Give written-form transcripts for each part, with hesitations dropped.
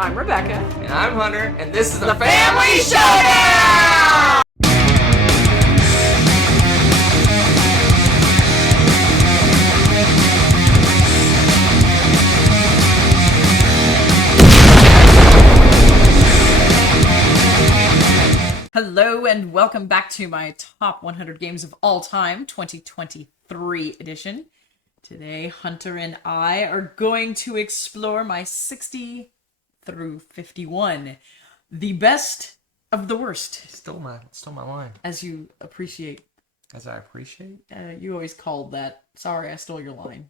I'm Rebecca. And I'm Hunter, and this is the Family Showdown! Hello and welcome back to my top 100 games of all time 2023 edition. Today, Hunter and I are going to explore my 60 through 51. The best of the worst. Still my line. As you appreciate. As I appreciate? You always called that. Sorry, I stole your line.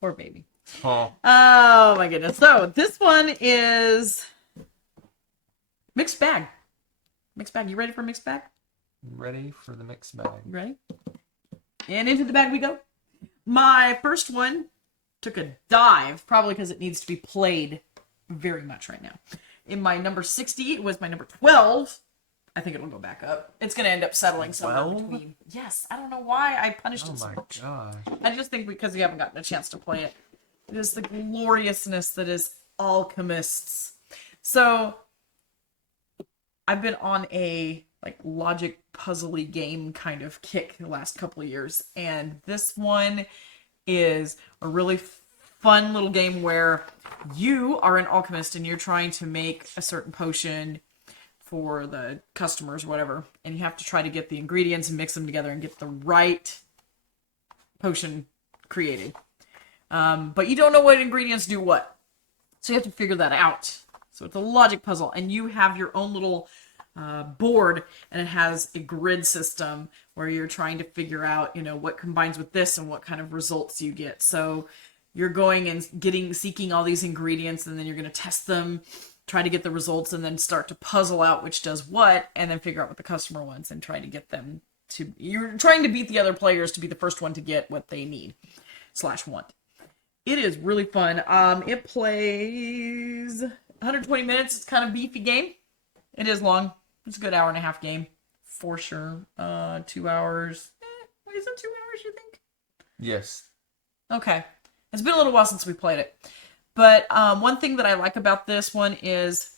Poor baby. Oh my goodness. So, this one is mixed bag. Mixed bag. You ready for mixed bag? Ready for the mixed bag. Ready? And into the bag we go. My first one took a dive, probably because it needs to be played very much right now. In my number 60, it was my number 12. I think it'll go back up. It's going to end up settling somewhere between. Yes, I don't know why I punished it so much. Oh my gosh. I just think because you haven't gotten a chance to play it. It is the gloriousness that is Alchemists. So, I've been on a logic puzzly game kind of kick the last couple of years, and this one is a really fun little game where you are an alchemist and you're trying to make a certain potion for the customers or whatever, and you have to try to get the ingredients and mix them together and get the right potion created. But you don't know what ingredients do what, so you have to figure that out. So it's a logic puzzle, and you have your own little board, and it has a grid system where you're trying to figure out, what combines with this and what kind of results you get. So you're going and seeking all these ingredients, and then you're going to test them, try to get the results, and then start to puzzle out which does what, and then figure out what the customer wants and try to get them to. You're trying to beat the other players to be the first one to get what they need / want. It is really fun. It plays 120 minutes. It's kind of beefy game. It is long. It's a good hour and a half game for sure. 2 hours. Is it 2 hours, you think? Yes. Okay. It's been a little while since we played it. But one thing that I like about this one is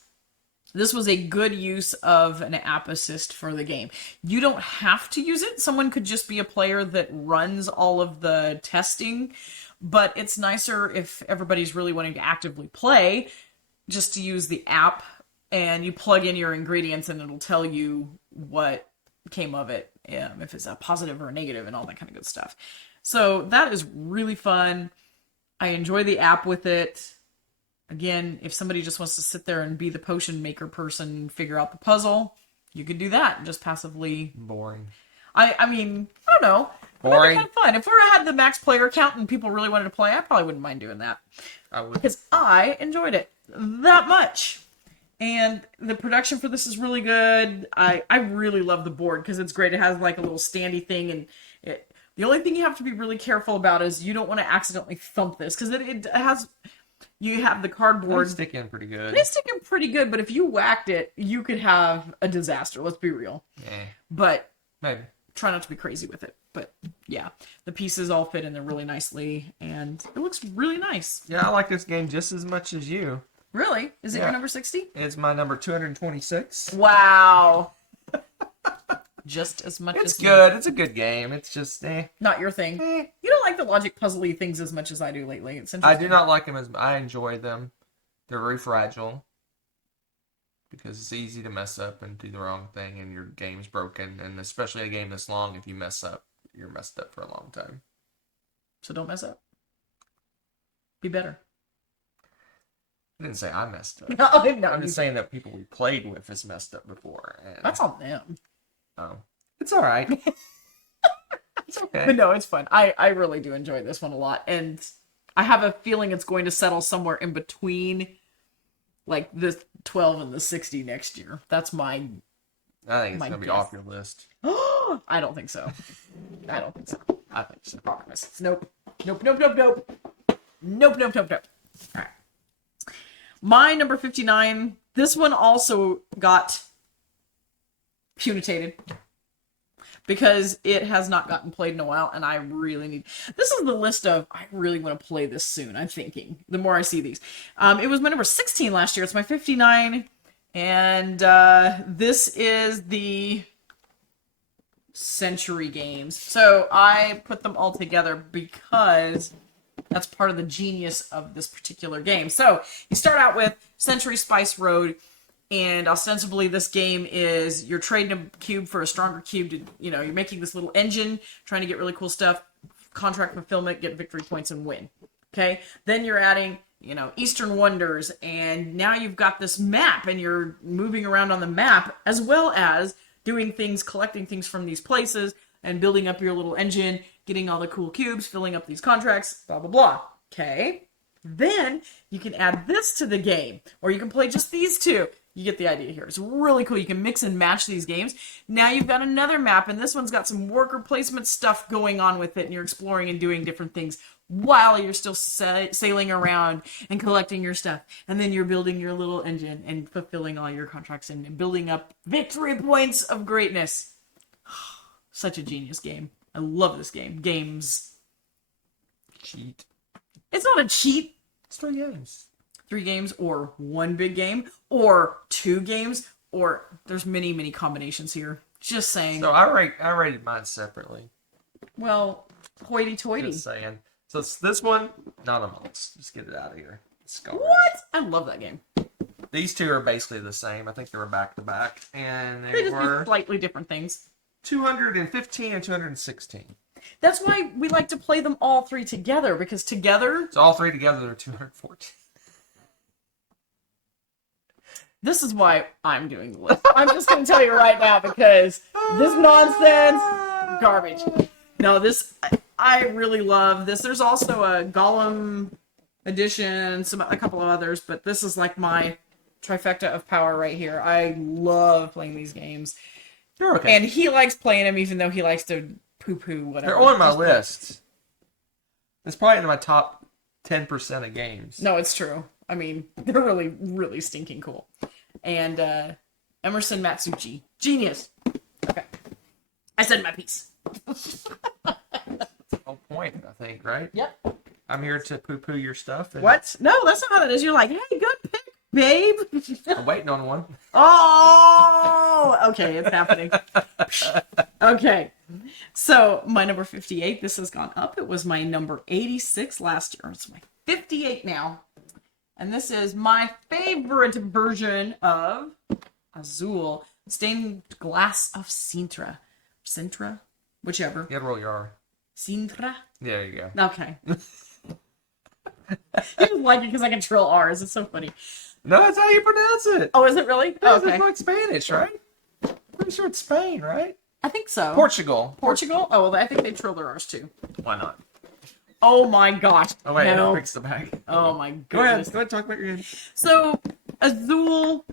this was a good use of an app assist for the game. You don't have to use it. Someone could just be a player that runs all of the testing. But it's nicer if everybody's really wanting to actively play just to use the app. And you plug in your ingredients and it'll tell you what came of it, if it's a positive or a negative and all that kind of good stuff. So that is really fun. I enjoy the app with it. Again, if somebody just wants to sit there and be the potion maker person and figure out the puzzle, you could do that and just passively. Boring. I mean, I don't know. Boring. That'd be kind of fun. If we had the max player count and people really wanted to play, I probably wouldn't mind doing that. I would. Because I enjoyed it that much. And the production for this is really good. I really love the board because it's great. It has a little standy thing, and the only thing you have to be really careful about is you don't want to accidentally thump this because it has. You have the cardboard. It's sticking pretty good. It's sticking pretty good, but if you whacked it, you could have a disaster. Let's be real. Yeah. But maybe try not to be crazy with it. But yeah, the pieces all fit in there really nicely, and it looks really nice. Yeah, I like this game just as much as you. Really? Is it your number 60? It's my number 226. Wow. Just as much as It's good. It's a good game. It's just, Not your thing. You don't like the logic puzzly things as much as I do lately. It's interesting. I do not like them as I enjoy them. They're very fragile. Because it's easy to mess up and do the wrong thing and your game's broken. And especially a game this long, if you mess up, you're messed up for a long time. So don't mess up. Be better. I didn't say I messed up. No, I'm just saying that people we played with has messed up before. And, that's on them. Oh. It's alright. It's okay. But no, it's fun. I really do enjoy this one a lot. And I have a feeling it's going to settle somewhere in between the 12 and the 60 next year. That's my I think it's going to be guess. off your list. I don't think so. I think so. Nope. Nope. All right. My number 59, this one also got punitated. because it has not gotten played in a while, and I really need. This is the list of I really want to play this soon. I'm thinking the more I see these. It was my number 16 last year. It's my 59, and this is the Century games. So I put them all together because that's part of the genius of this particular game. So you start out with Century Spice Road, and ostensibly this game is you're trading a cube for a stronger cube to, you're making this little engine, trying to get really cool stuff, contract fulfillment, get victory points, and win. Okay? Then you're adding, Eastern Wonders, and now you've got this map, and you're moving around on the map, as well as doing things, collecting things from these places, and building up your little engine, getting all the cool cubes, filling up these contracts, blah, blah, blah. Okay? Then you can add this to the game, or you can play just these two. You get the idea here. It's really cool. You can mix and match these games. Now you've got another map, and this one's got some worker placement stuff going on with it, and you're exploring and doing different things while you're still sailing around and collecting your stuff. And then you're building your little engine and fulfilling all your contracts and building up victory points of greatness. Such a genius game. I love this game. Games. Cheat. It's not a cheat. It's 3 games. 3 games, or 1 big game, or 2 games, or there's many, many combinations here. Just saying. So I rated mine separately. Hoity-toity. Just saying. So it's this one, not amongst. Just get it out of here. It's garbage. What? I love that game. These two are basically the same. I think they were back to back, and They they just do were slightly different things. 215 and 216. That's why we like to play them all 3 together, because together, So all 3 together, they're 214. this is why I'm doing the list. I'm just going to tell you right now, because this nonsense, garbage. No, this, I really love this. There's also a Gollum edition, a couple of others, but this is like my trifecta of power right here. I love playing these games. You're okay. And he likes playing them, even though he likes to poo-poo whatever. They're on my list. It's probably in my top 10% of games. No, it's true. I mean, they're really, really stinking cool. And Emerson Matsuchi. Genius. Okay. I said my piece. That's the whole point, I think, right? Yep. I'm here to poo-poo your stuff. And What? No, that's not how that is. You're like, hey, good pick, babe. I'm waiting on one. Oh, okay, it's happening. Okay. So, my number 58, this has gone up. It was my number 86 last year. It's my 58 now. And this is my favorite version of Azul, Stained Glass of Sintra. Sintra? Whichever. You gotta roll your R. Sintra? There you go. Okay. You just like it because I can trill R's. It's so funny. No, that's how you pronounce it. Oh, is it really? Yeah, Okay. It's like Spanish, right? Pretty sure it's Spain, right? I think so. Portugal. Portugal? Oh, well, I think they trill their R's too. Why not? Oh my gosh. Oh, wait, no. it breaks the bag. Oh my Go ahead. goodness. Go ahead, talk about your game. So, Azul,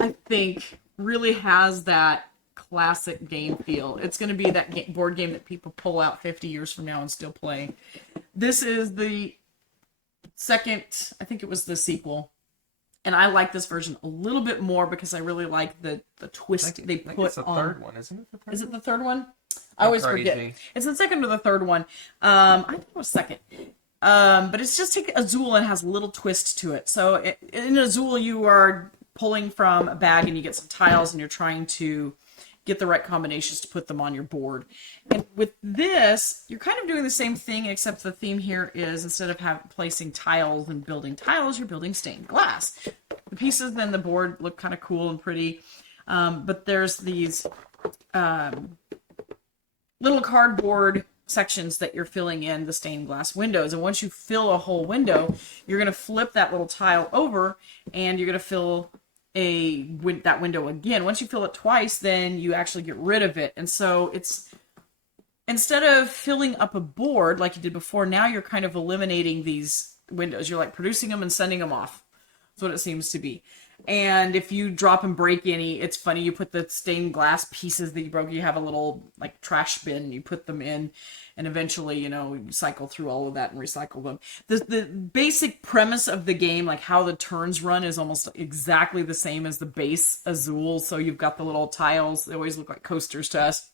I think, really has that classic game feel. It's going to be that board game that people pull out 50 years from now and still play. This is the second, I think it was the sequel. And I like this version a little bit more because I really like the twist they put it's the on. third one, isn't it? The third Is it one? the third one? I always forget. Crazy. It's the second or the third one. I think it was second. But it's just take Azul and has a little twist to it. So in Azul, you are pulling from a bag and you get some tiles and you're trying to get the right combinations to put them on your board. And with this, you're kind of doing the same thing, except the theme here is instead of placing tiles and building tiles, you're building stained glass. The pieces and the board look kind of cool and pretty. But there's these little cardboard sections that you're filling in the stained glass windows. And once you fill a whole window, you're going to flip that little tile over and you're going to fill that window again. Once you fill it twice, then you actually get rid of it. And so it's, instead of filling up a board like you did before, now you're kind of eliminating these windows. You're like producing them and sending them off. That's what it seems to be. And if you drop and break any, it's funny, you put the stained glass pieces that you broke, you have a little like trash bin, you put them in, and eventually, you cycle through all of that and recycle them. The basic premise of the game, like how the turns run, is almost exactly the same as the base Azul. So you've got the little tiles, they always look like coasters to us.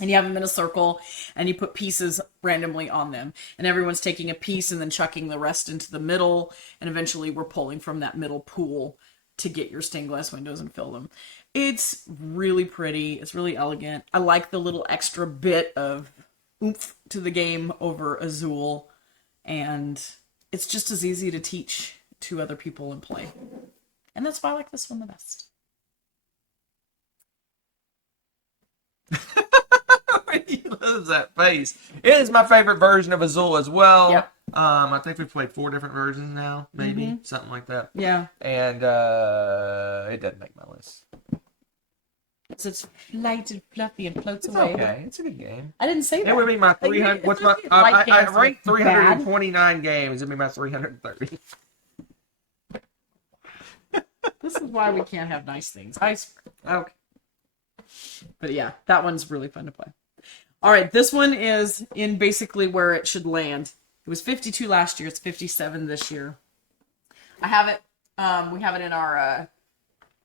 And you have them in a circle, and you put pieces randomly on them. And everyone's taking a piece and then chucking the rest into the middle. And eventually we're pulling from that middle pool to get your stained glass windows and fill them. It's really pretty. It's really elegant. I like the little extra bit of oomph to the game over Azul. And it's just as easy to teach to other people and play. And that's why I like this one the best. He loves that face. It is my favorite version of Azul as well. Yep. I think we've played 4 different versions now, maybe something like that. Yeah. And it doesn't make my list. So it's light and fluffy and floats It's away. okay. It's a good game. I didn't say that. It would be my Like, 300. it's What's not my? light I games, ranked like, 329 games. It'd be my 330. This is why we can't have nice things. I swear. Okay. But yeah, that one's really fun to play. All right, this one is in basically where it should land. It was 52 last year. It's 57 this year. I have it. We have it in our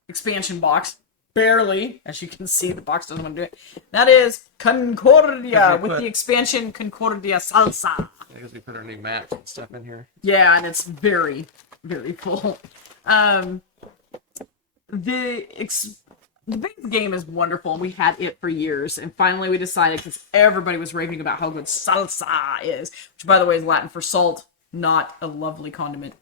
expansion box. Barely, as you can see, the box doesn't want to do it. That is Concordia with the expansion Concordia Salsa. Because we put our new maps and stuff in here. Yeah, and it's very, very full. The base game is wonderful, and we had it for years. And finally, we decided, because everybody was raving about how good salsa is, which, by the way, is Latin for salt, not a lovely condiment.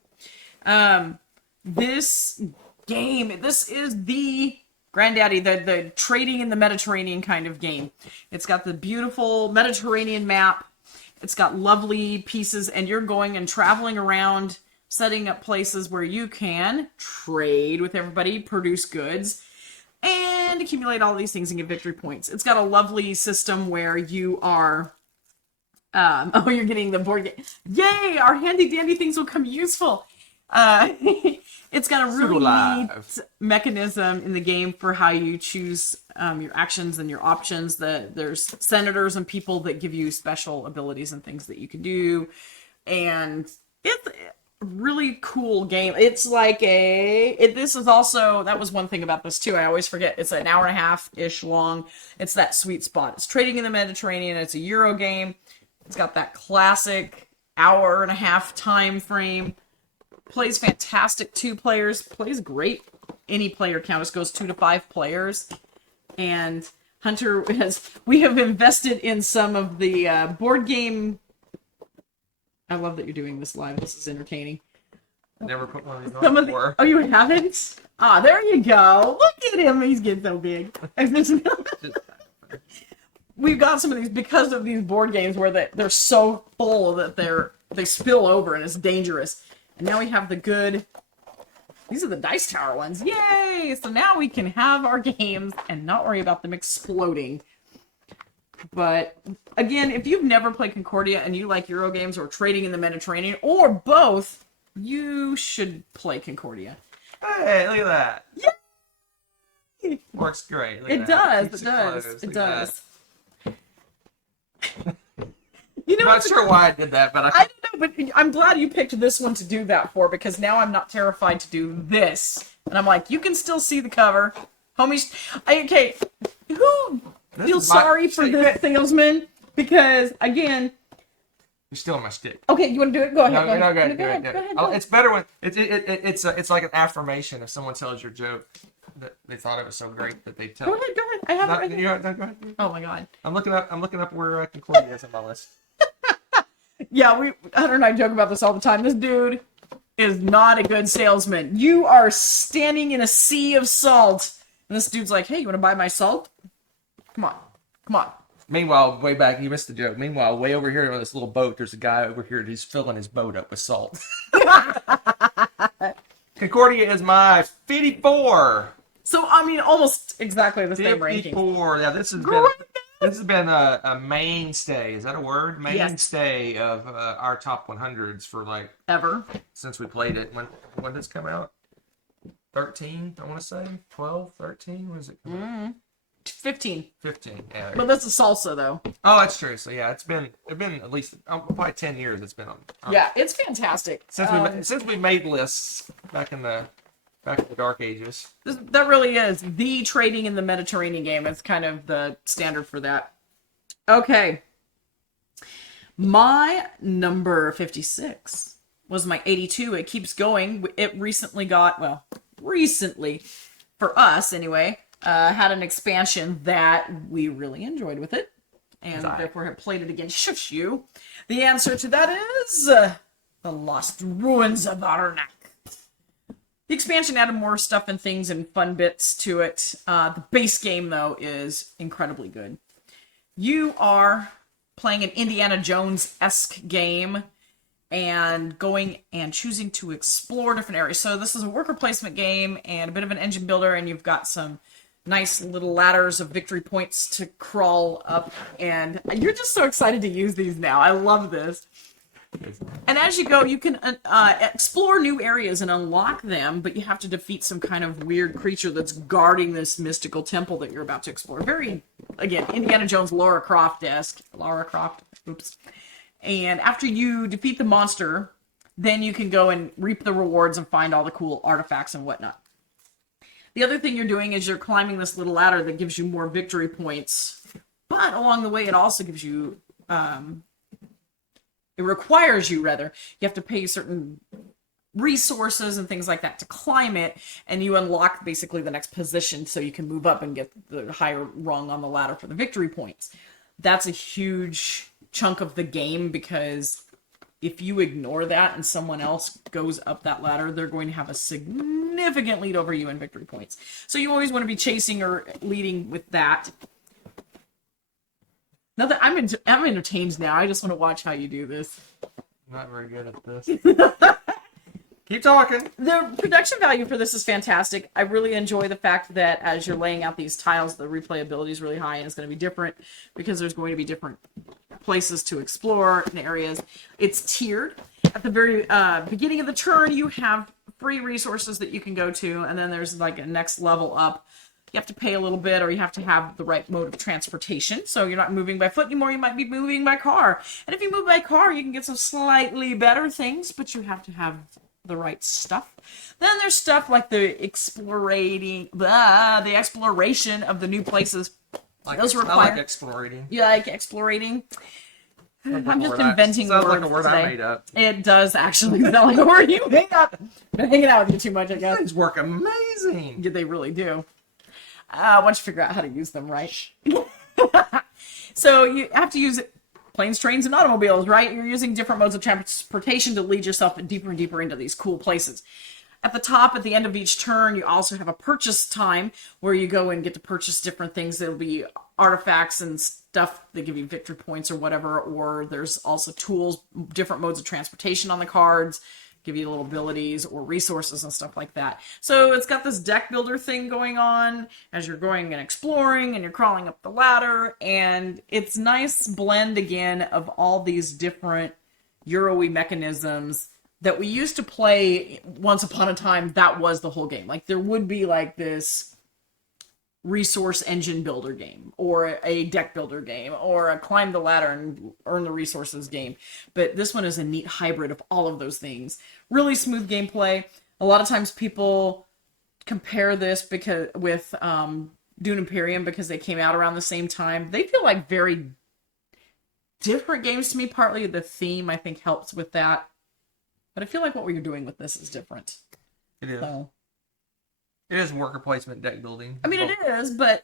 This game, this is the granddaddy, the trading in the Mediterranean kind of game. It's got the beautiful Mediterranean map. It's got lovely pieces, and you're going and traveling around, setting up places where you can trade with everybody, produce goods, and accumulate all these things and get victory points. It's got a lovely system where you are... you're getting the board game. Yay! Our handy dandy things will come useful. It's got a really neat mechanism in the game for how you choose your actions and your options. There's senators and people that give you special abilities and things that you can do. And it's a really cool game. It's like this is also, that was one thing about this too. I always forget. It's an hour and a half-ish long. It's that sweet spot. It's trading in the Mediterranean. It's a Euro game. It's got that classic hour and a half time frame. Plays fantastic 2 players. Plays great. Any player count. Just goes 2 to 5 players. And Hunter we have invested in some of the board game. I love that you're doing this live. This is entertaining. Never put one of these on before. Oh, you haven't? Ah, there you go. Look at him. He's getting so big. We've got some of these because of these board games where they're so full that they spill over and it's dangerous. And now we have the good... These are the Dice Tower ones. Yay! So now we can have our games and not worry about them exploding. But, again, if you've never played Concordia and you like Euro games or trading in the Mediterranean, or both, you should play Concordia. Hey, look at that. Yay! Works great. Look It at that. does. Keeps It does. closed. It Look at does. You know, I'm not sure why I did that, but I don't know, but I'm glad you picked this one to do that for, because now I'm not terrified to do this. And I'm like, you can still see the cover. Homies, okay, who feels sorry for this salesman? Because, again... You're still on my stick. Okay, you want to do it? Go ahead. Go ahead. It's better when... It's like an affirmation if someone tells your joke that they thought it was so great that they tell... Go ahead. I have it right here. No, go ahead. Oh, my God. I'm looking up where Concordia is on my list. Yeah, Hunter and I joke about this all the time. This dude is not a good salesman. You are standing in a sea of salt. And this dude's like, hey, you want to buy my salt? Come on. Meanwhile, way back, you missed the joke. Meanwhile, way over here on this little boat, there's a guy over here who's filling his boat up with salt. Concordia is my 54. So, I mean, almost exactly the same ranking. 54. Yeah, this has been a mainstay. Is that a word? Mainstay of our top 100s for like ever since we played it. When did this come out? 13, I want to say 12, 13. When does it come out? 15. 15. Yeah. But that's a salsa though. Oh, that's true. So yeah, it's been at least probably 10 years. It's been on. Yeah, it's fantastic. Since we made lists back in the dark ages. That really is the trading in the Mediterranean game. It's kind of the standard for that. Okay. My number 56 was my 82. It keeps going. It recently got, well, recently, for us anyway, had an expansion that we really enjoyed with it. And Right. therefore have played it again. Shush you. The answer to that is The Lost Ruins of Arnak. The expansion added more stuff and things and fun bits to it. The base game, though, is incredibly good. You are playing an Indiana Jones-esque game and going and choosing to explore different areas. So this is a worker placement game and a bit of an engine builder, and you've got some nice little ladders of victory points to crawl up, and you're just so excited to use these now. I love this. And as you go, you can explore new areas and unlock them, but you have to defeat some kind of weird creature that's guarding this mystical temple that you're about to explore. Very, again, Indiana Jones, Lara Croft-esque. Lara Croft, oops. And after you defeat the monster, then you can go and reap the rewards and find all the cool artifacts and whatnot. The other thing you're doing is you're climbing this little ladder that gives you more victory points, but along the way it also gives you it requires you, rather, you have to pay certain resources and things like that to climb it, and you unlock basically the next position so you can move up and get the higher rung on the ladder for the victory points. That's a huge chunk of the game, because if you ignore that and someone else goes up that ladder, they're going to have a significant lead over you in victory points. So you always want to be chasing or leading with that. Now that I'm entertained now, I just want to watch how you do this. I'm not very good at this. Keep talking. The production value for this is fantastic. I really enjoy the fact that as you're laying out these tiles, the replayability is really high, and it's going to be different because there's going to be different places to explore and areas. It's tiered. At the very beginning of the turn, you have free resources that you can go to, and then there's like a next level up. You have to pay a little bit, or you have to have the right mode of transportation. So you're not moving by foot anymore, you might be moving by car. And if you move by car, you can get some slightly better things, but you have to have the right stuff. Then there's stuff like the exploration of the new places. Those require. I like exploring. You like exploring? I'm just Word inventing sounds words like a word today. I made up. It does actually sound like a word you made up. Been hanging out with you too much, I guess. Things work amazing. Yeah, they really do. Once you figure out how to use them, right? So you have to use planes, trains, and automobiles, right? You're using different modes of transportation to lead yourself deeper and deeper into these cool places. At the top, at the end of each turn, you also have a purchase time where you go and get to purchase different things. There'll be artifacts and stuff that give you victory points or whatever, or there's also tools, different modes of transportation on the cards, give you little abilities or resources and stuff like that. So it's got this deck builder thing going on as you're going and exploring and you're crawling up the ladder, and it's nice blend again of all these different Euro-y mechanisms that we used to play once upon a time. That was the whole game. Like there would be like this resource engine builder game, or a deck builder game, or a climb the ladder and earn the resources game. But this one is a neat hybrid of all of those things. Really smooth gameplay. A lot of times people compare this with Dune Imperium because they came out around the same time. They feel like very different games to me. Partly the theme, I think, helps with that. But I feel like what we're doing with this is different. It is. So. It is worker placement deck building. I mean, it is, but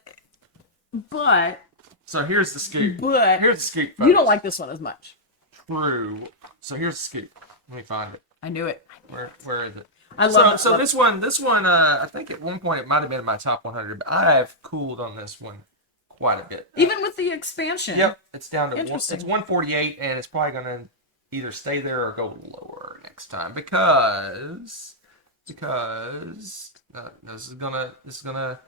so here's the scoop. But here's the scoop, folks. You don't like this one as much. True. So here's the scoop. Let me find it. I knew it. Where is it? I love it. So this one, I think at one point it might have been in my top 100, but I have cooled on this one quite a bit. Even with the expansion. Yep, it's down to Interesting. It's 148, and it's probably gonna either stay there or go lower next time because this is gonna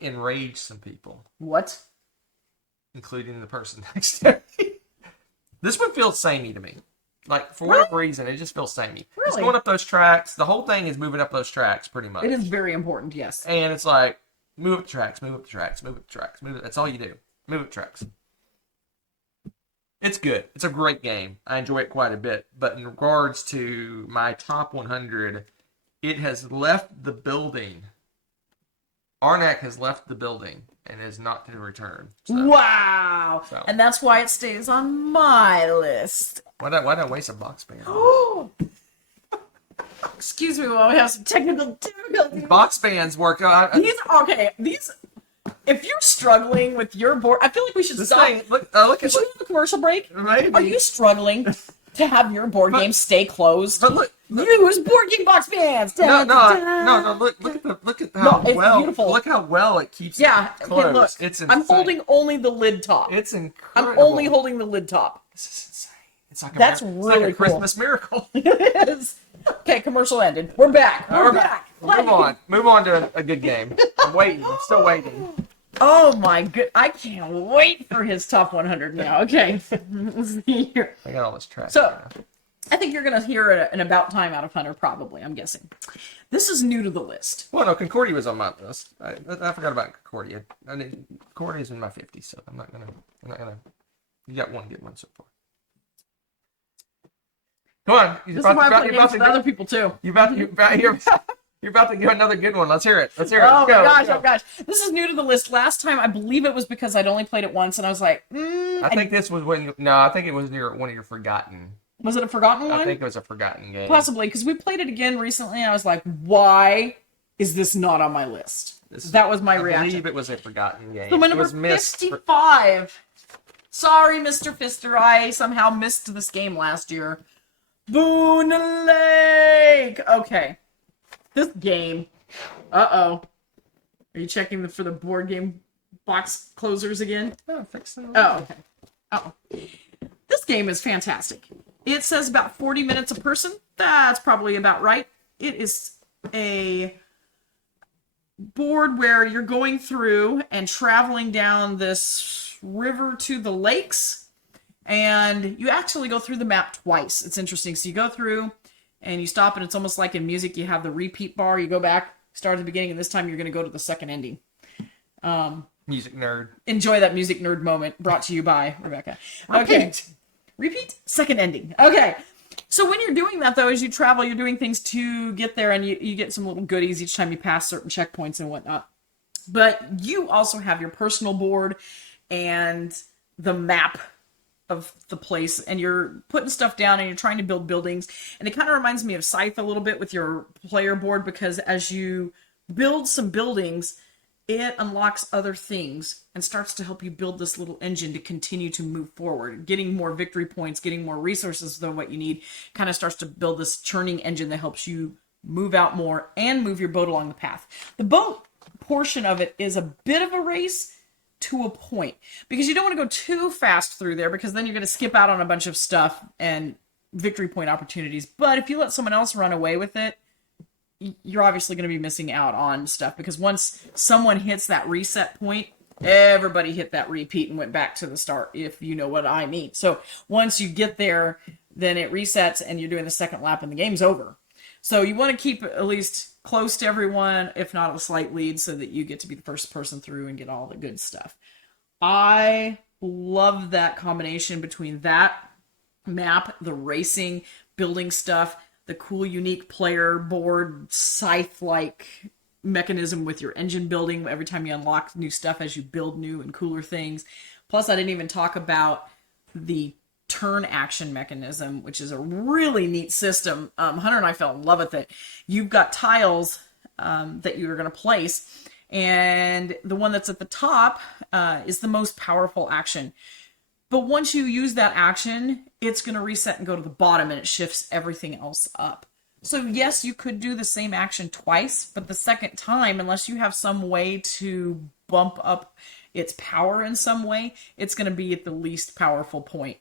enrage some people. What? Including the person next to me. This one feels samey to me. Like, for whatever reason, it just feels samey. Really? It's going up those tracks. The whole thing is moving up those tracks, pretty much. It is very important, yes. And it's like, move up the tracks, move up the tracks, move up the tracks. That's all you do. Move up the tracks. It's good. It's a great game. I enjoy it quite a bit. But in regards to my top 100, it has left the building Arnak has left the building and is not to return. So, Wow. so. And that's why it stays on my list. Why not waste a box band? Excuse me while we have some technical difficulties. Box bands work. These. If you're struggling with your board, I feel like we should This stop. thing, look at Should we have a commercial break? Maybe. Are you struggling to have your board game stay closed? But look. Use board game box bands. No. Look at how it's well. beautiful. Look how well it keeps. Yeah. closed. Okay, look. It's insane. I'm holding only the lid top. It's incredible. I'm only holding the lid top. This is insane. It's like That's it's really like a cool. Christmas miracle. It is. Okay, commercial ended. We're back. We're back. Move on. Move on to a good game. I'm waiting. I'm still waiting. Oh my good! I can't wait for his top 100 now. Okay, let's see here. I got all this trash. So, now. I think you're gonna hear an about time out of Hunter, probably. I'm guessing. This is new to the list. Well, no, Concordia was on my list. I forgot about Concordia. Concordia's in my 50s, so I'm not gonna. You got one good one so far. Come on, This is why I play games with other people too. You're about to give another good one. Let's hear it. Let's hear it. Oh Let's go. my Let's gosh, go. oh gosh. This is new to the list. Last time, I believe it was because I'd only played it once, and I was like, I think this was when. No, I think it was one of your forgotten. was it a forgotten one? I think it was a forgotten game. Possibly, because we played it again recently, and I was like, why is this not on my list? That was my I reaction. believe it was a forgotten game. So my It number was missed. 55. Sorry, Mr. Fister, I somehow missed this game last year. Boone Lake! Okay. This game. Uh-oh. Are you checking for the board game box closers again? Oh, fix it. Oh, okay. Oh. This game is fantastic. It says about 40 minutes a person. That's probably about right. It is a board where you're going through and traveling down this river to the lakes. And you actually go through the map twice. It's interesting. So you go through and you stop, and it's almost like in music, you have the repeat bar. You go back, start at the beginning, and this time you're going to go to the second ending. Music nerd. Enjoy that music nerd moment brought to you by Rebecca. Okay. Repeat? Second ending. Okay. So when you're doing that, though, as you travel, you're doing things to get there, and you get some little goodies each time you pass certain checkpoints and whatnot. But you also have your personal board and the map of the place, and you're putting stuff down and you're trying to build buildings. And it kind of reminds me of Scythe a little bit with your player board, because as you build some buildings, it unlocks other things and starts to help you build this little engine to continue to move forward. Getting more victory points, getting more resources than what you need, kind of starts to build this churning engine that helps you move out more and move your boat along the path. The boat portion of it is a bit of a race to a point, because you don't want to go too fast through there, because then you're going to skip out on a bunch of stuff and victory point opportunities. But if you let someone else run away with it, you're obviously going to be missing out on stuff, because once someone hits that reset point, everybody hit that repeat and went back to the start, if you know what I mean. So once you get there, then it resets and you're doing the second lap and the game's over. So you want to keep at least close to everyone, if not a slight lead, so that you get to be the first person through and get all the good stuff. I love that combination between that map, the racing, building stuff, the cool, unique player board, scythe-like mechanism with your engine building every time you unlock new stuff as you build new and cooler things. Plus, I didn't even talk about the turn action mechanism, which is a really neat system. Hunter and I fell in love with it. You've got tiles that you're going to place, and the one that's at the top is the most powerful action. But once you use that action, it's going to reset and go to the bottom, and it shifts everything else up. So yes, you could do the same action twice, but the second time, unless you have some way to bump up its power in some way, it's going to be at the least powerful point.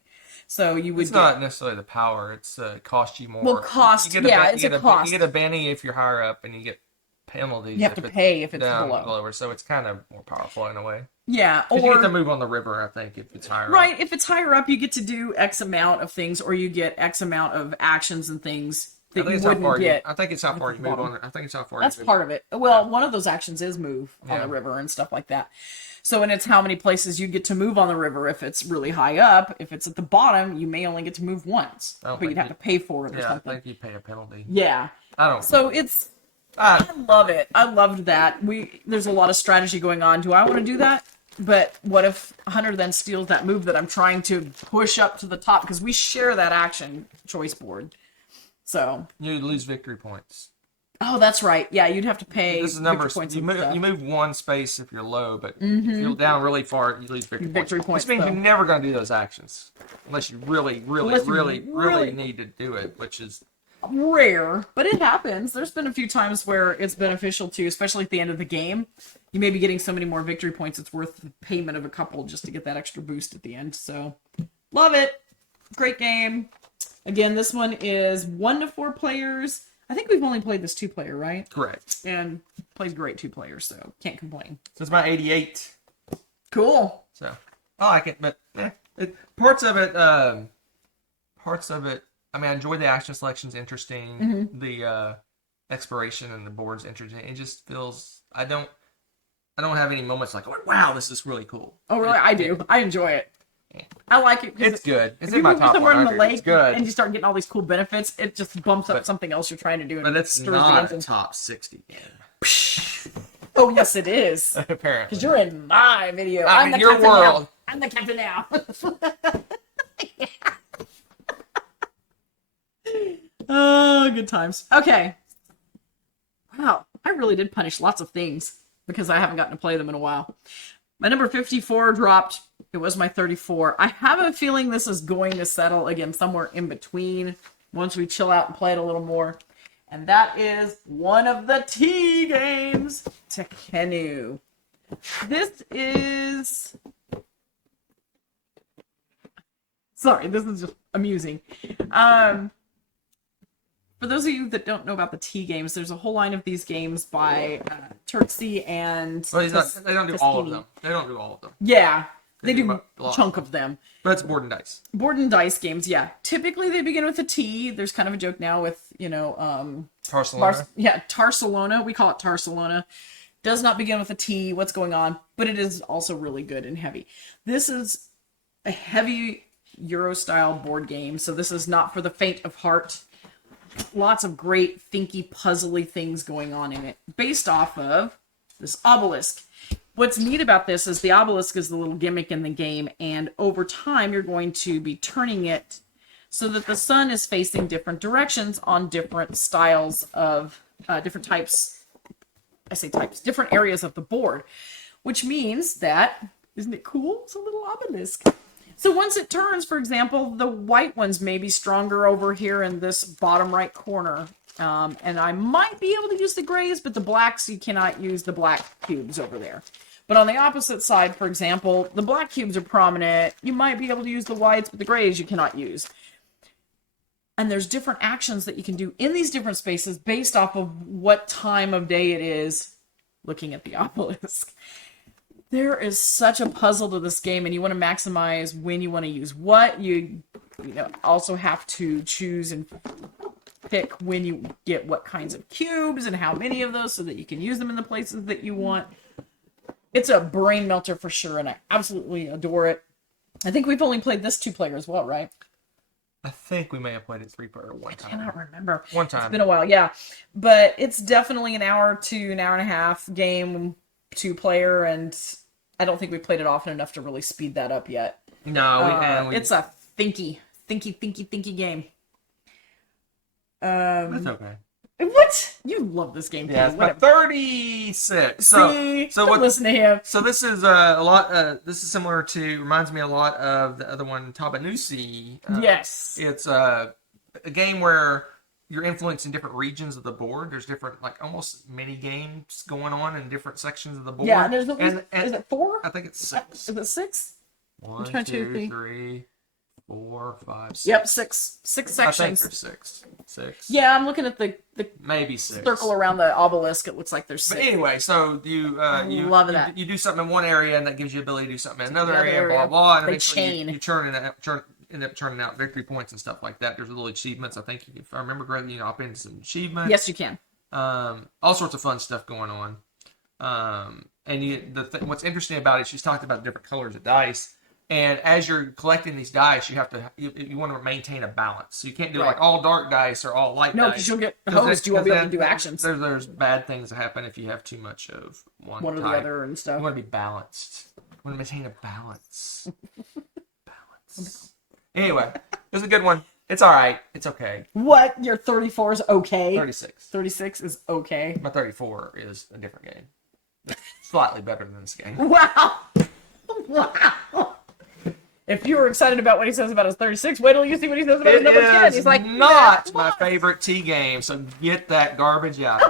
So you would. It's not necessarily the power. It's cost you more. Well, cost. Yeah, it's a cost. You get a Benny if you're higher up, and you get penalties. You have to pay if it's down below. Lower, so it's kind of more powerful in a way. Yeah, or you or get to move on the river. I think if it's higher. Right, up. if it's higher up, you get to do X amount of things, or you get X amount of actions and things that you wouldn't get. I think it's how far you move on. I think it's how far. That's part of it. Well, one of those actions is move on the river and stuff like that. So, and it's how many places you get to move on the river. If it's really high up, if it's at the bottom, you may only get to move once, but you'd have to pay for it or something. I think you pay a penalty. Yeah. I don't. So it's I love it. I loved that. There's a lot of strategy going on. Do I want to do that? But what if Hunter then steals that move that I'm trying to push up to the top? Because we share that action choice board. So You lose victory points. oh, that's right. Yeah, you'd have to pay This is victory numbers. points You and move, stuff. you move one space if you're low, but if you're down really far, you lose Victory points, Which means though. you're never going to do those actions unless you really, really, Unless you really, really really- need to do it, which is Rare, but it happens. There's been a few times where it's beneficial to, especially at the end of the game. You may be getting so many more victory points, it's worth the payment of a couple just to get that extra boost at the end. So, love it. Great game. Again, this one is 1 to 4 players. I think we've only played this 2-player, right? correct. And played great 2 players, so can't complain. So it's my 88. Cool. So I like it, but parts of it. I mean, I enjoy the action selections, interesting. The exploration and the board's interesting. It just feels I don't have any moments like, oh, wow, this is really cool. Oh, really? I do. I enjoy it. I like it. 'Cause It's good. It's if in you my move top somewhere in the 100. lake It's good, and you start getting all these cool benefits, it just bumps up something else you're trying to do. And but it's stirs the not a engine. top 60 game. Oh, yes, it is. Apparently, Because you're in my video. I'm I'm in the your captain world. now. I'm the captain now. Oh, good times. Okay. Wow, I really did punish lots of things because I haven't gotten to play them in a while. My number 54 dropped. It was my 34. I have a feeling this is going to settle again somewhere in between once we chill out and play it a little more. And that is one of the T games, Tekkenu. This is... Sorry, this is just amusing. For those of you that don't know about the T games, there's a whole line of these games by Turksy and... well, they don't do all of Tuskini. them. They don't do all of them, Yeah, they do do a lot. a chunk of them. but it's board and dice. Board and dice games, yeah. Typically they begin with a T. There's kind of a joke now with, Barcelona. Tarsalona. We call it Tarsalona. Does not begin with a T. What's going on? But it is also really good and heavy. This is a heavy Euro-style board game, so this is not for the faint of heart. Lots of great thinky, puzzly things going on in it, based off of this obelisk. What's neat about this is the obelisk is the little gimmick in the game, and over time you're going to be turning it so that the sun is facing different directions on different styles of different types. I say types, different areas of the board, which means that, isn't it cool? It's a little obelisk. So once it turns, for example, the white ones may be stronger over here in this bottom right corner. And I might be able to use the grays, but the blacks, you cannot use the black cubes over there. But on the opposite side, for example, the black cubes are prominent. You might be able to use the whites, but the grays you cannot use. And there's different actions that you can do in these different spaces based off of what time of day it is looking at the obelisk. There is such a puzzle to this game, and you want to maximize when you want to use what. You also have to choose and pick when you get what kinds of cubes and how many of those so that you can use them in the places that you want. It's a brain melter for sure, and I absolutely adore it. I think we've only played this 2-player as well, right? I think we may have played it 3-player one I time. cannot remember. One time. It's been a while, yeah. But it's definitely an hour to an hour and a half game, 2-player, and I don't think we played it often enough to really speed that up yet. No, It's a thinky game. That's okay. What? You love this game, Yeah, too. it's my Whatever. 36. See? So Don't what? listen to him. So this is a lot. This is similar to. Reminds me a lot of the other one, Tabanusi. Yes. It's a game where you're influencing different regions of the board. There's different, like, almost mini games going on in different sections of the board. Yeah, there's and is it 4? I think it's 6. Is it 6? One, trying to two, think. 3, 4, 5, 6. Yep, 6. 6 I think sections. there's 6. 6. Yeah, I'm looking at the Maybe 6. circle around the obelisk. It looks like there's 6. But anyway, so love that. You do something in one area, and that gives you ability to do something in another Another area, area. blah blah. And They eventually chain. you end up churning out victory points and stuff like that. There's little achievements. I think if I remember correctly, you hop into some achievements. Yes, you can. All sorts of fun stuff going on. And what's interesting about it, she's talked about different colors of dice. And as you're collecting these dice, you want to maintain a balance. So you can't do Right. like all dark dice or all light No, dice. because you'll get hosed. You won't be able to do actions. There's bad things that happen if you have too much of one or the type. other and stuff. You want to be balanced. You want to maintain a balance. Balance. Anyway, it was a good one. It's all right. It's okay. What? Your 34 is okay? 36. 36 is okay. My 34 is a different game. It's slightly better than this game. Wow. Wow. If you were excited about what he says about his 36, wait till you see what he says about his number 10. He's like, not my favorite T game, so get that garbage out.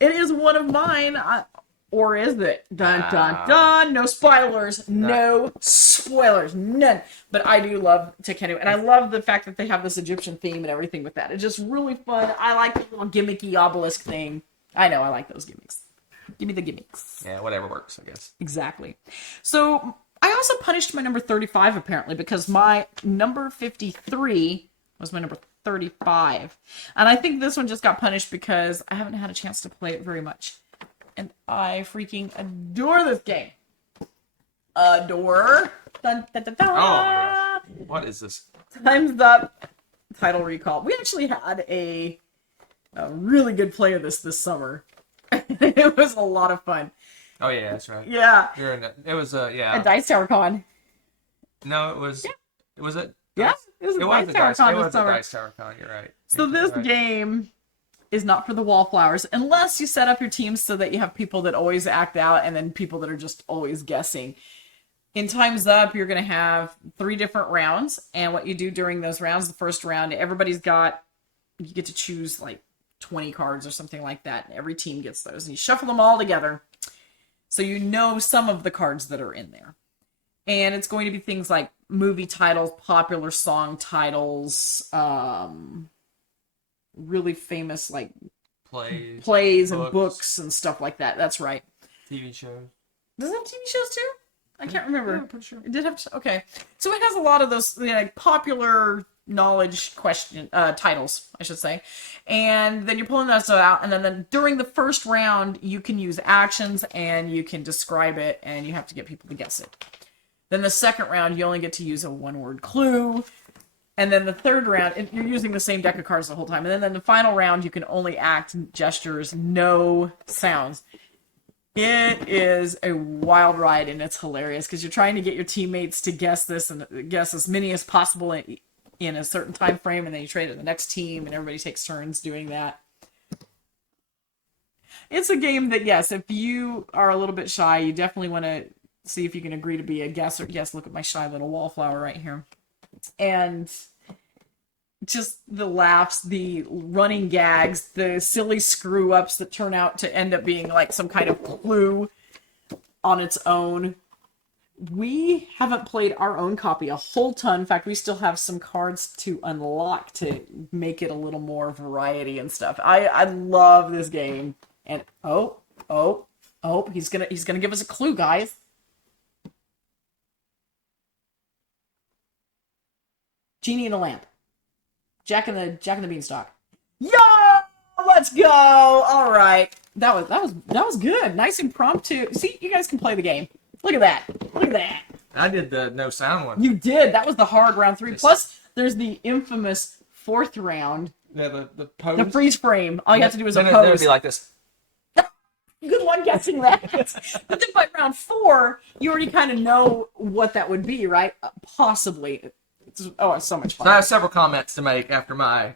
It is one of mine. Or is it? Dun, dun, dun. No spoilers. No spoilers. None. But I do love Tekkenu. And I love the fact that they have this Egyptian theme and everything with that. It's just really fun. I like the little gimmicky obelisk thing. I know, I like those gimmicks. Give me the gimmicks. Yeah, whatever works, I guess. Exactly. So I also punished my number 35 apparently because my number 53 was my number 35. And I think this one just got punished because I haven't had a chance to play it very much. And I freaking adore this game. Adore. Dun, dun, dun, dun. Oh my gosh. What is this? Time's Up title recall. We actually had a really good play of this summer. It was a lot of fun. Oh yeah, that's right. Yeah. It was yeah. At Dice Tower Con. No, it was. Yeah. Was it? Yeah, it was a Dice Tower Con this summer. Dice Tower Con. You're right. So this game is not for the wallflowers unless you set up your teams so that you have people that always act out and then people that are just always guessing. In Time's Up, you're going to have 3 different rounds, and what you do during those rounds, the first round, you get to choose like 20 cards or something like that, and every team gets those, and you shuffle them all together so you know some of the cards that are in there. And it's going to be things like movie titles, popular song titles, really famous like plays and books and stuff like that. That's right. TV shows. Does it have TV shows too? I can't remember. Yeah, I'm pretty sure. It did have. Okay, so it has a lot of those popular knowledge titles, I should say, and then you're pulling those out, and then during the first round you can use actions and you can describe it, and you have to get people to guess it. Then the second round you only get to use a 1-word clue. And then the third round, you're using the same deck of cards the whole time. And then the final round, you can only act, gestures, no sounds. It is a wild ride, and it's hilarious because you're trying to get your teammates to guess this and guess as many as possible in a certain time frame, and then you trade it to the next team, and everybody takes turns doing that. It's a game that, yes, if you are a little bit shy, you definitely want to see if you can agree to be a guesser. Yes, look at my shy little wallflower right here. And just the laughs, the running gags, the silly screw ups that turn out to end up being like some kind of clue on its own. We haven't played our own copy a whole ton. In fact, we still have some cards to unlock to make it a little more variety and stuff. I love this game. And he's gonna give us a clue, guys. Genie in the Lamp. Jack and the Beanstalk. Yo! Let's go! All right. That was good. Nice impromptu. See, you guys can play the game. Look at that. Look at that. I did the no sound one. You did. That was the hard round 3. Plus, there's the infamous 4th round. Yeah, the pose. The freeze frame. All you have to do is a Then pose. it would be like this. Good one guessing that. But then by round 4, you already kind of know what that would be, right? Possibly. It's so much fun. So I have several comments to make after my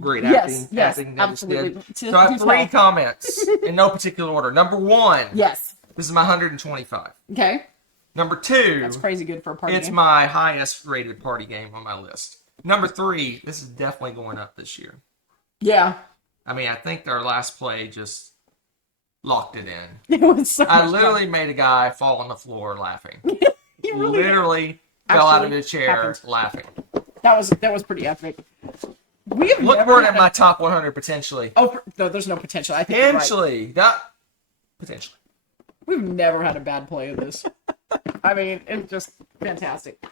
great acting. Yes, acting that absolutely. did. So I have 3 comments in no particular order. Number 1. Yes. This is my 125. Okay. Number 2. That's crazy good for a party It's game. my highest rated party game on my list. Number 3. This is definitely going up this year. Yeah. I mean, I think our last play just locked it in. It was so I much literally made a guy fall on the floor laughing. He really Literally fell out of Actually his chair happened. laughing. That was pretty epic. We have Look never for it had in my top 100 potentially. no, there's no potential. I think you're right. Potentially. Not potentially. We've never had a bad play of this. I mean, it's just fantastic.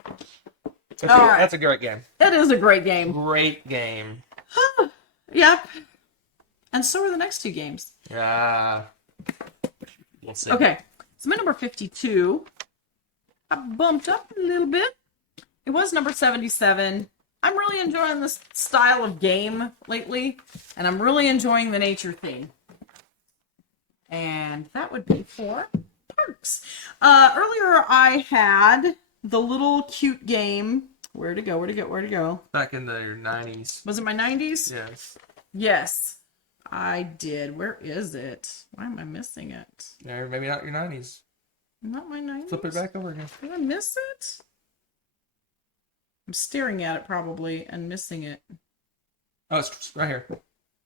That's a great game. It is a great game. Great game. Yep. And so are the next 2 games. Yeah. We'll see. Okay. So my number 52 I bumped up a little bit. It was number 77. I'm really enjoying this style of game lately, and I'm really enjoying the nature theme. And that would be for parks. Earlier I had the little cute game. Where'd it go? Where'd it go? Where'd it go? Back in the 90s. Was it my 90s? Yes. Yes, I did. Where is it? Why am I missing it? Or maybe not your 90s. Not my 90s? Flip it back over again. Did I miss it? I'm staring at it probably and missing it. Oh, it's right here.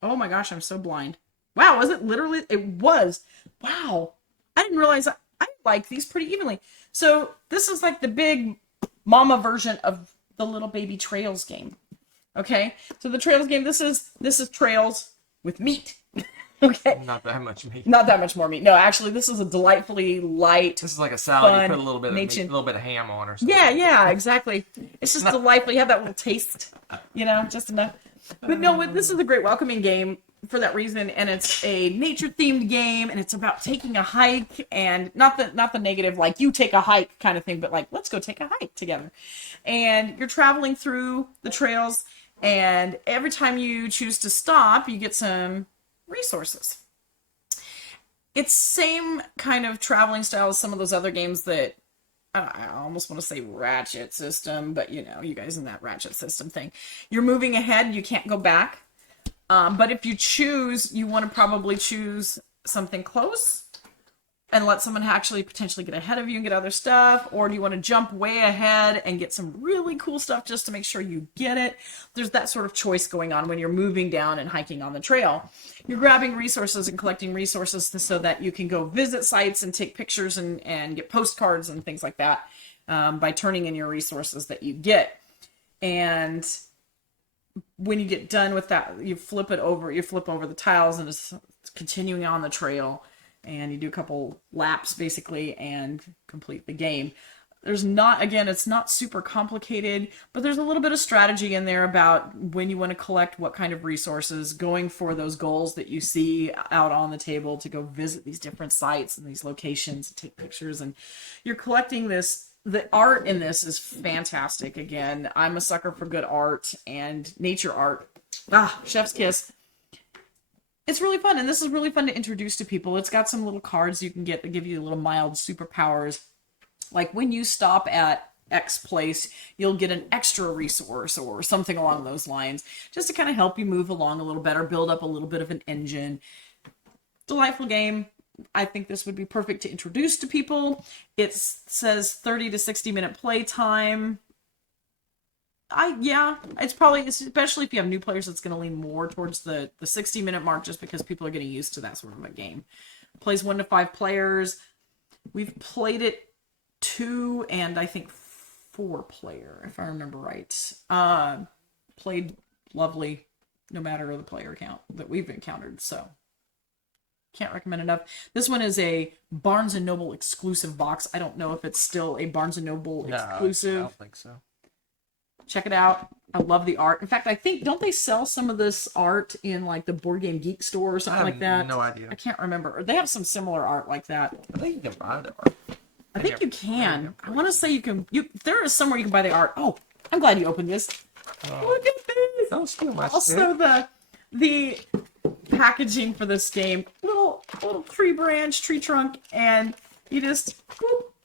Oh my gosh, I'm so blind. Wow, was it literally? It was. Wow. I didn't realize I like these pretty evenly. So this is like the big mama version of the little baby Trails game. Okay? So the Trails game, this is Trails with meat. Okay? Not that much meat. Not that much more meat. No, actually, this is a delightfully light. This is like a salad. Fun, You put a little bit of meat, nature- a little bit of ham on or something. Yeah, exactly. It's just delightful. You have that little taste, just enough. But no, this is a great welcoming game for that reason, and it's a nature-themed game, and it's about taking a hike, and not the negative, like you take a hike kind of thing, but like let's go take a hike together. And you're traveling through the trails, and every time you choose to stop, you get some resources. It's same kind of traveling style as some of those other games that I almost want to say ratchet system, but you guys in that ratchet system thing. You're moving ahead, you can't go back. But if you choose, you want to probably choose something close and let someone actually potentially get ahead of you and get other stuff, or do you want to jump way ahead and get some really cool stuff just to make sure you get it? There's that sort of choice going on when you're moving down and hiking on the trail. You're grabbing resources and collecting resources so that you can go visit sites and take pictures and get postcards and things like that by turning in your resources that you get. And when you get done with that, you flip over the tiles and it's continuing on the trail. And you do a couple laps basically and complete the game. It's not super complicated, but there's a little bit of strategy in there about when you want to collect what kind of resources, going for those goals that you see out on the table to go visit these different sites and these locations and take pictures. And you're collecting this. The art in this is fantastic. Again, I'm a sucker for good art and nature art. Chef's kiss. It's really fun, and this is really fun to introduce to people. It's got some little cards you can get that give you little mild superpowers. Like when you stop at X place, you'll get an extra resource or something along those lines, just to kind of help you move along a little better, build up a little bit of an engine. Delightful game. I think this would be perfect to introduce to people. It says 30 to 60 minute play time. It's probably, especially if you have new players, it's going to lean more towards the 60-minute mark just because people are getting used to that sort of a game. Plays 1 to 5 players. We've played it 2 and I think 4 player, if I remember right. Played lovely, no matter the player count that we've encountered, so can't recommend enough. This one is a Barnes & Noble exclusive box. I don't know if it's still a Barnes & Noble exclusive. I don't think so. Check it out. I love the art. In fact, I think, don't they sell some of this art in like the Board Game Geek store or something like that? No idea. I can't remember. Or they have some similar art like that. I think you can buy the art. I think you can. I want to say you can. There is somewhere you can buy the art. Oh, I'm glad you opened this. Look at this. Don't steal my Also, the packaging for this game, little tree branch, tree trunk, and you just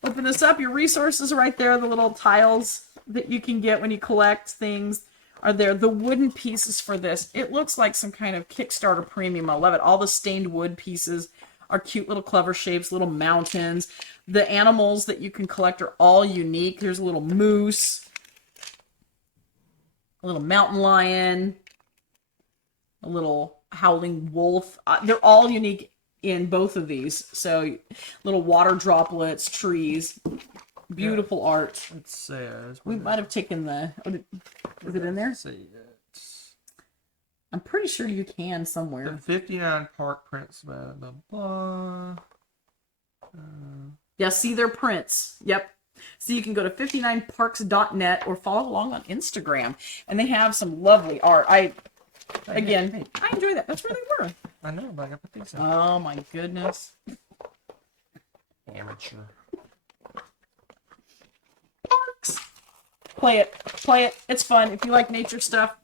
open this up. Your resources are right there. The little tiles that you can get when you collect things are there. The wooden pieces for this, it looks like some kind of Kickstarter premium. I love it. All the stained wood pieces are cute little clever shapes, little mountains. The animals that you can collect are all unique. There's a little moose, a little mountain lion, a little howling wolf. They're all unique in both of these. So little water droplets, trees. Beautiful art. It says. We might have taken is it in there? I'm pretty sure you can somewhere. The 59 park prints, blah, blah, blah. Yeah, see their prints. Yep. So you can go to 59parks.net or follow along on Instagram. And they have some lovely art. I enjoy that. That's where they were. I know, but I gotta put these in. Oh my goodness. Amateur. Play it. Play it. It's fun. If you like nature stuff,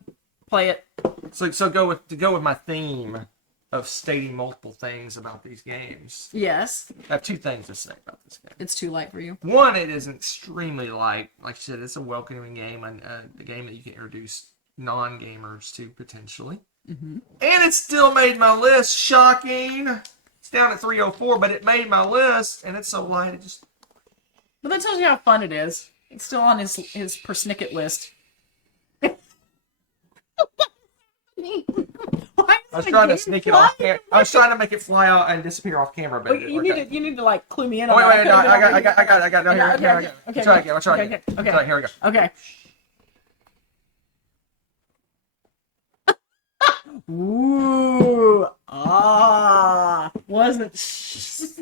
play it. So go with my theme of stating multiple things about these games. Yes. I have two things to say about this game. It's too light for you. One, it is extremely light. Like I said, it's a welcoming game, and a game that you can introduce non-gamers to potentially. Mm-hmm. And it still made my list. Shocking. It's down at 304, but it made my list, and it's so light it just. But that tells you how fun it is. It's still on his persnicket list. I was trying to sneak it off. I was trying to make it fly out and disappear off camera, but you need to like clue me in. Oh, on wait, that. no, I got. No, here we go. Okay. Try again. Okay, here we go. Okay. Ooh, wasn't.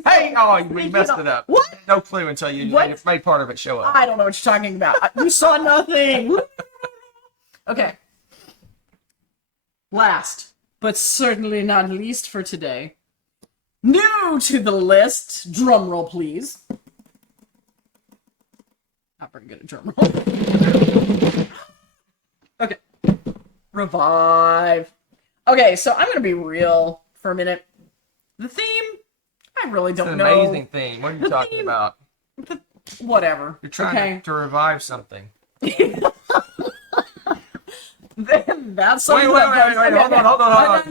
Hey, we messed it up. What? No clue until you made part of it show up. I don't know what you're talking about. You saw nothing. Okay. Last, but certainly not least for today. New to the list, drum roll please. Not very good at drum roll. Okay. Revive. Okay, so I'm going to be real for a minute. The theme, I really don't know. It's an amazing theme. What are you talking about? Whatever. You're trying to revive something. Then that's wait, hold on.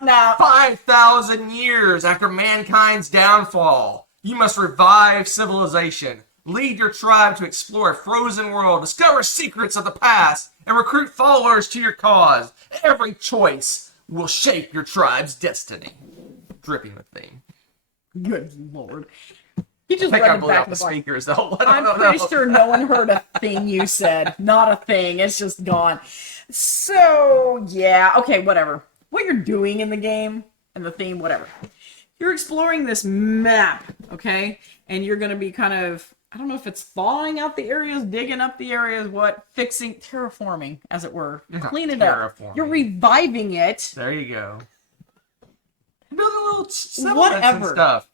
No. 5,000 years after mankind's downfall, you must revive civilization. Lead your tribe to explore a frozen world, discover secrets of the past, and recruit followers to your cause. Every choice will shape your tribe's destiny. Dripping with theme. Good lord. He just I think I read it blew back out in the the bar. speakers though. I'm pretty sure no one heard a thing you said. Not a thing. It's just gone. So, yeah. Okay, whatever. What you're doing in the game and the theme, whatever. You're exploring this map, okay? And you're going to be kind of, I don't know if it's thawing out the areas, digging up the areas, fixing, terraforming, as it were. Clean it up. You're reviving it. There you go. Building little settlements and stuff.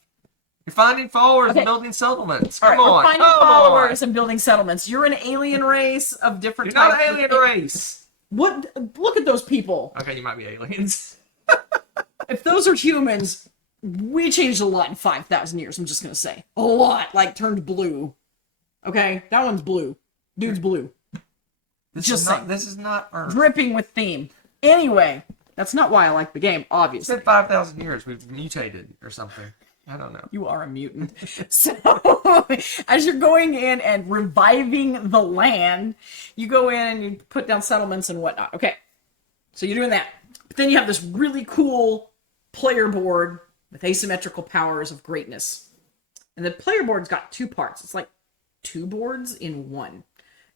You're finding followers and building settlements. Come on. We're finding followers and building settlements. You're an alien race of different types. You're not an alien race. What? Look at those people. Okay, you might be aliens. If those are humans, we changed a lot in 5,000 years, I'm just going to say. A lot. Like, turned blue. Okay? That one's blue. Dude's blue. This is not Earth. Dripping with theme. Anyway, that's not why I like the game, obviously. It's been 5,000 years. We've mutated or something. I don't know. You are a mutant. So, as you're going in and reviving the land, you go in and you put down settlements and whatnot. Okay. So you're doing that. But then you have this really cool player board with asymmetrical powers of greatness. And the player board's got two parts. It's like two boards in one.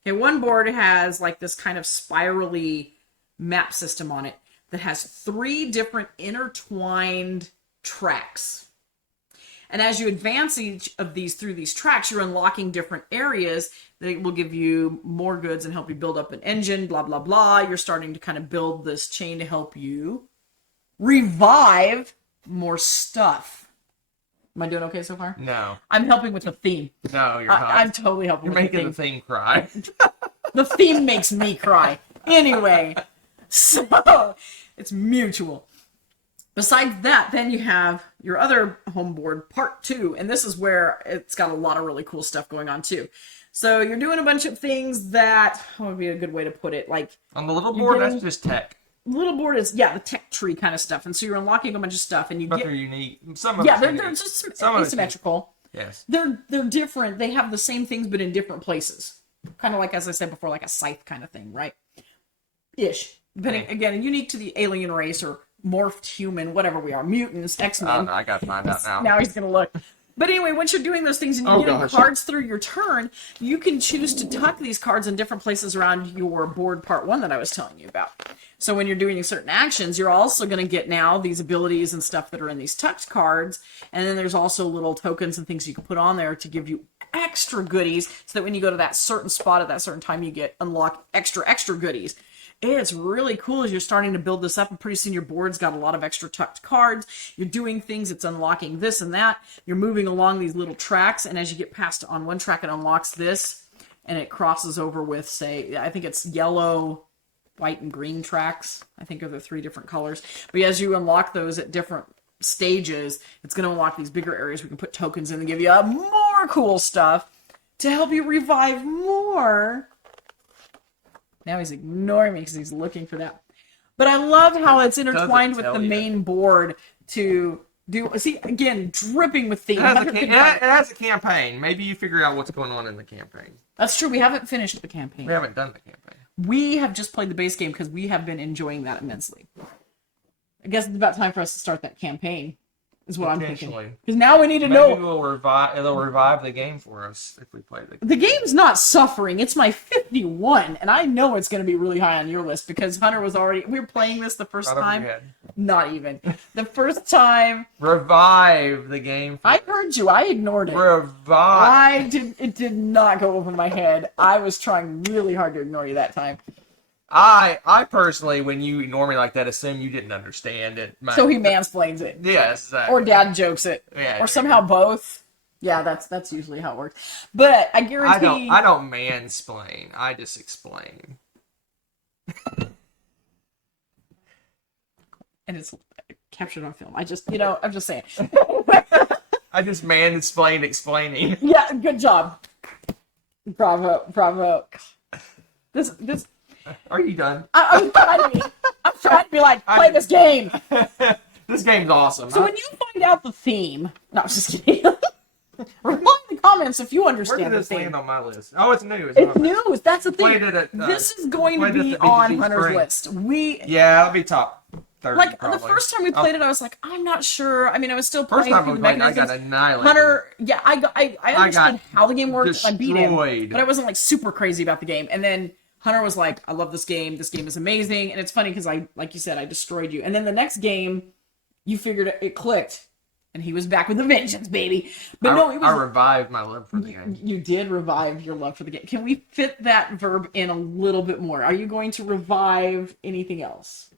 Okay, one board has like this kind of spirally map system on it that has 3 different intertwined tracks. And as you advance each of these through these tracks, you're unlocking different areas that will give you more goods and help you build up an engine, blah, blah, blah. You're starting to kind of build this chain to help you revive more stuff. Am I doing okay so far? No. I'm helping with the theme. No, you're not. I'm totally helping with the theme. You're making the theme cry. The theme makes me cry. Anyway, so it's mutual. Besides that, then you have your other home board, part 2, and this is where it's got a lot of really cool stuff going on too. So you're doing a bunch of things that, what would be a good way to put it? Like on the little board, that's just tech. Little board is, the tech tree kind of stuff, and so you're unlocking a bunch of stuff, and they're unique. Some of they're just asymmetrical. Yes, they're different. They have the same things, but in different places. Kind of like, as I said before, like a scythe kind of thing, right? Ish. Depending, again, unique to the alien race or morphed human, whatever we are, mutants, X-Men. I gotta find out now. Now he's gonna look. But anyway, once you're doing those things and you're getting cards through your turn, you can choose to tuck these cards in different places around your board part 1 that I was telling you about. So when you're doing certain actions, you're also going to get now these abilities and stuff that are in these tucked cards. And then there's also little tokens and things you can put on there to give you extra goodies so that when you go to that certain spot at that certain time, you get unlock extra goodies. It's really cool as you're starting to build this up, and pretty soon your board's got a lot of extra tucked cards. You're doing things, it's unlocking this and that. You're moving along these little tracks, and as you get past on one track, it unlocks this. and it crosses over with, say, I think it's yellow, white, and green tracks. I think are the 3 different colors. But as you unlock those at different stages, it's going to unlock these bigger areas we can put tokens in and give you more cool stuff to help you revive more. Now he's ignoring me because he's looking for that. But I love how it's intertwined with the main board to do. See, again, dripping with theme. It has a campaign. Maybe you figure out what's going on in the campaign. That's true. We haven't finished the campaign. We haven't done the campaign. We have just played the base game because we have been enjoying that immensely. I guess it's about time for us to start that campaign. Is what I'm thinking. Because now we need to know. Maybe it'll revive the game for us if we play the game. The game's not suffering. It's my 51, and I know it's going to be really high on your list because Hunter was already. We were playing this the first time. Not even the first time. Revive the game. I heard you. I ignored it. Revive. It did not go over my head. I was trying really hard to ignore you that time. I personally, when you ignore me like that, assume you didn't understand it. So he mansplains it. Yes, exactly. Or dad jokes it. Yeah, or somehow both. Yeah, that's usually how it works. But I guarantee I don't mansplain. I just explain. And it's captured on film. I'm just saying. I just mansplained explaining. Yeah, good job. Bravo. This. Are you done? I'm trying to be like, play this game. This game's awesome. So when you find out the theme, no, I'm just kidding. Reply in the comments if you understand the theme. Where does this land on my list? Oh, it's new. It's new. That's the thing. At, this is going to be on Hunter's list. It'll be top 30. Like probably. The first time we played it, I was like, I'm not sure. I mean, I was still playing. First time we played, I got annihilated. Hunter, yeah, I understood how the game worked. I beat him, destroyed. but I wasn't like super crazy about the game. And then Hunter was like, I love this game. This game is amazing. And it's funny because like you said, I destroyed you. And then the next game, you figured it clicked. And he was back with a vengeance, baby. But I revived my love for the game. You did revive your love for the game. Can we fit that verb in a little bit more? Are you going to revive anything else?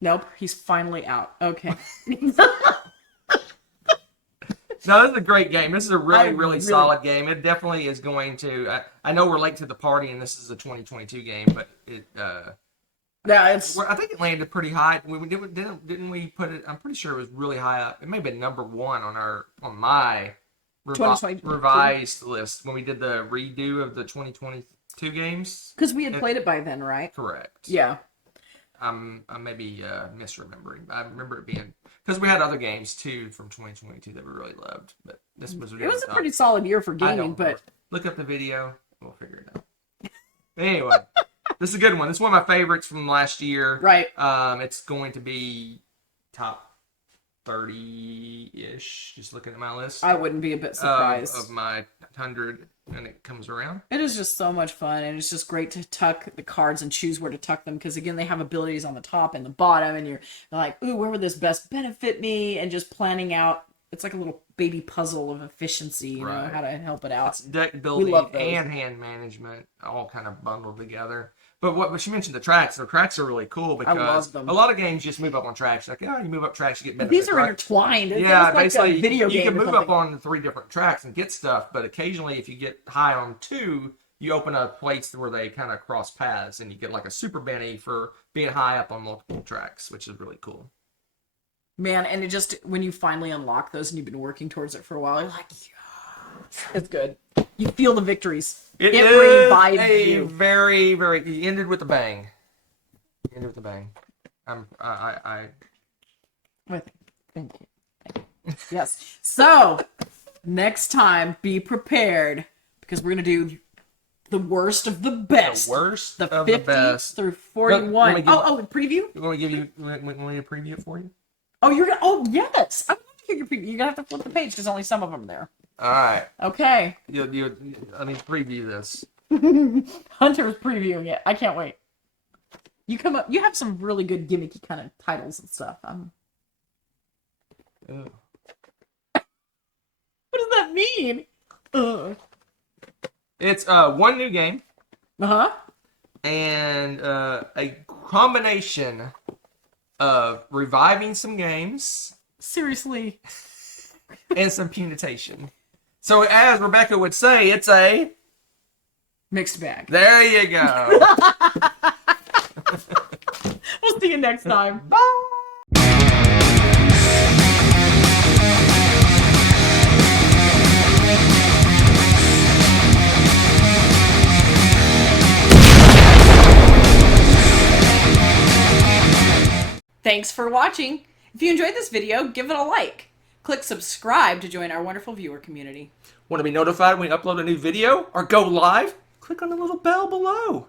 Nope. He's finally out. Okay. No, this is a great game. This is a really solid game. It definitely is going to. I know we're late to the party, and this is a 2022 game, but it. Yeah, I think it landed pretty high. Didn't we put it? I'm pretty sure it was really high up. It may have been number 1 on my revised list when we did the redo of the 2022 games. Because we had played it by then, right? Correct. Yeah. I may be misremembering. I remember it being because we had other games too from 2022 that we really loved, but this was. It was a pretty solid year for gaming, but look up the video, we'll figure it out. Anyway, this is a good one. This is one of my favorites from last year. Right. It's going to be top 30-ish. Just looking at my list. I wouldn't be a bit surprised of my 100 when it comes around. It is just so much fun, and it's just great to tuck the cards and choose where to tuck them, because again, they have abilities on the top and the bottom, and you're like, ooh, where would this best benefit me? And just planning out. It's like a little baby puzzle of efficiency, you know, how to help it out. It's deck building and hand management all kind of bundled together. But what she mentioned, the tracks are really cool because I love them. A lot of games just move up on tracks. Like, you move up tracks, you get benefits. These are intertwined. Yeah, basically, like a video game. You can move up on 3 different tracks and get stuff, but occasionally, if you get high on 2, you open a place where they kind of cross paths, and you get like a super Benny for being high up on multiple tracks, which is really cool. Man, and it just, when you finally unlock those and you've been working towards it for a while, you're like, yeah, it's good. You feel the victories. It revives you. Very, very. You ended with a bang. Thank you. Yes. So, next time, be prepared, because we're gonna do the worst of the best. The worst the of 50 the best through 41. Preview? You want me to preview it for you? Oh, you're gonna. Oh, yes. I'm gonna hear your preview. You're gonna have to flip the page because only some of them are there. All right. Okay. I need to preview this. Hunter's previewing it. I can't wait. You have some really good gimmicky kind of titles and stuff. What does that mean? It's one new game. And a combination of reviving some games. Seriously. And some punitation. So as Rebecca would say, it's a Mixed bag. There you go. We'll see you next time. Bye. Thanks for watching. If you enjoyed this video, give it a like. Click subscribe to join our wonderful viewer community. Want to be notified when we upload a new video or go live? Click on the little bell below.